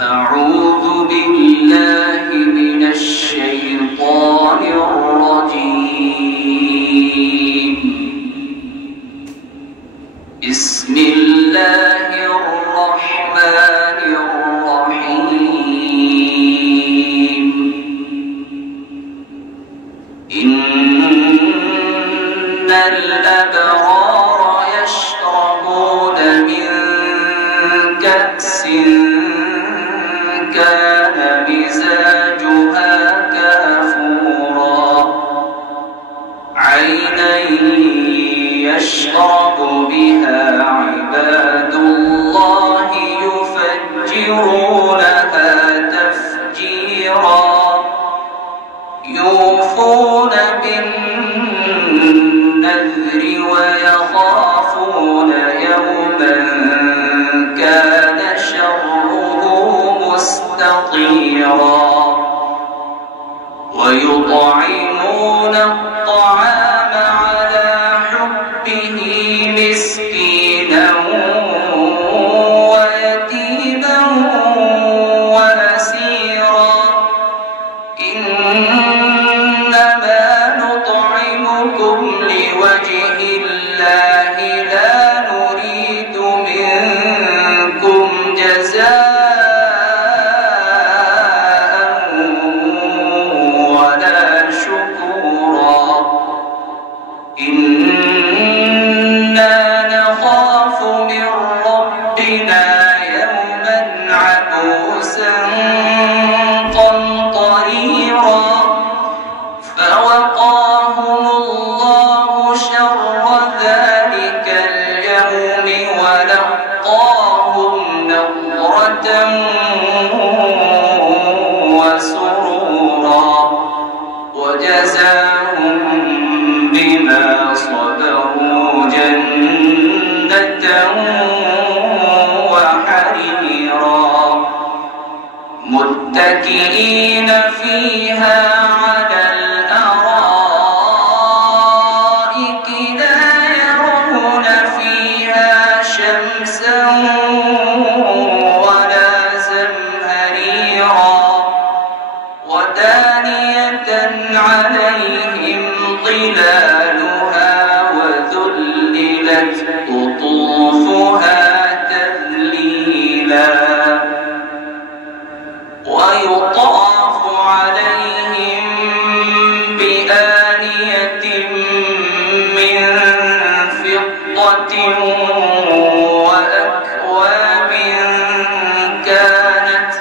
أعوذ بالله من الشيطان الرجيم. بسم الله الرحمن الرحيم. إن الأبرار يشربون من كأس كان مزاجها كافورا عينا يشرب بها عباد الله يفجرونها تفجيرا يوفون بالنذر ويخافون يوما كان شره مستطيرا ويطعمون الطعام على حبه مسكينا ويتيما وأسيرا إنما نطعمكم لوجه الله لا نريد منكم جزاء وسرورا وجزاهم بما صبروا جنة وحريرا متكئين فيها على الأرائك لا يرون فيها شمسا عليهم ظلالها وذللت قطوفها تذليلا ويطاف عليهم بآنية من فضة وأكواب كانت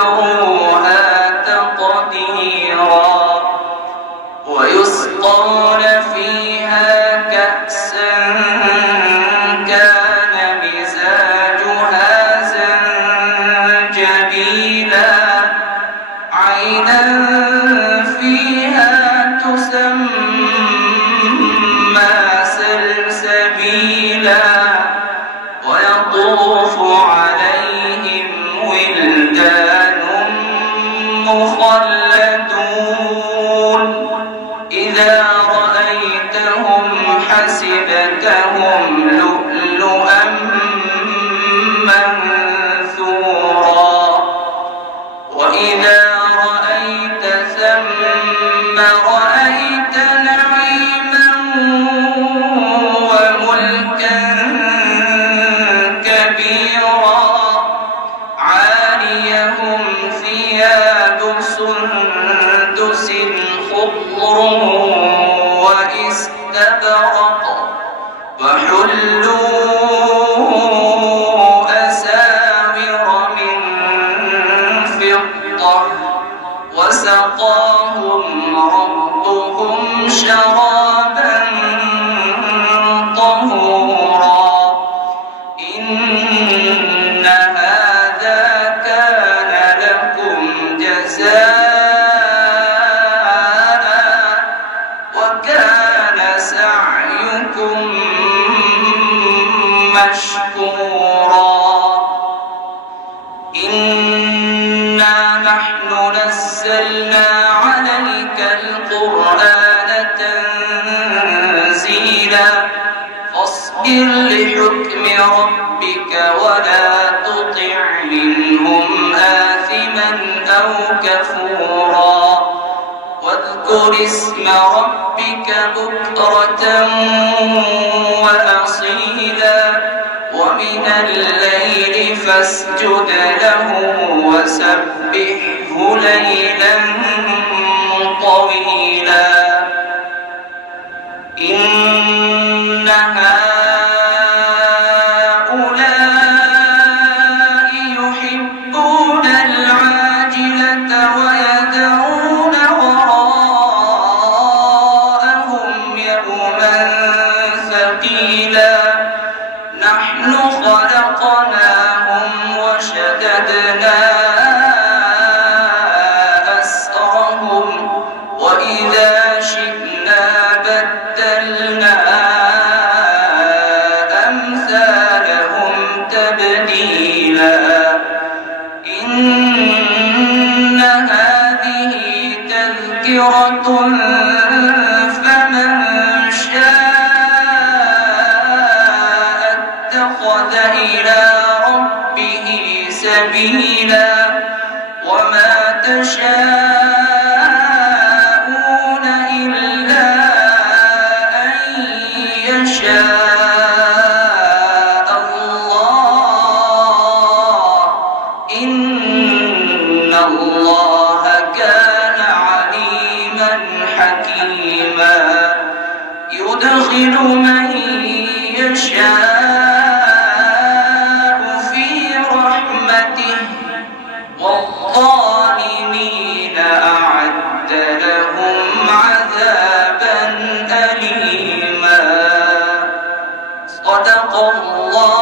قدروها تقديرا ويسقون فيها كأسا كان مزاجها زنجبيلا عينا فيها تسمى سلسبيلا ويطوف عليهم ولدان مخلدون إذا رأيتهم حسبتهم لؤلؤا منثورا وإذا رأيت ثم رأيت نعيما وملكا كبيرا عاليهم ثياب سندس خضر واستبرق وحلوا أساور من فضة وسقاهم ربهم شرابا طهورا إن هذا كان لكم جزاء وكان سعيكم مشكورا إنا نحن نزلنا عليك القرآن واصبر لحكم ربك ولا تطع منهم آثما أو كفورا واذكر اسم ربك بكرة وأصيلا ومن الليل فاسجد له وسبحه ليلا طويلا إن هؤلاء يحبون العاجلة ويذرون وراءهم يوما ثقيلا نحن خلقناهم وشددنا أسرهم وإذا شئنا بدلنا أمثالهم تبديلا إن هذه تذكرة فمن شاء اتخذ إلى ربه سبيلا وما تشاءون إلا أن يشاء الله إن الله كان عليما حكيما يدخل من يشاء في رحمته والظالمين أعد لهم عذابا أليما صدق الله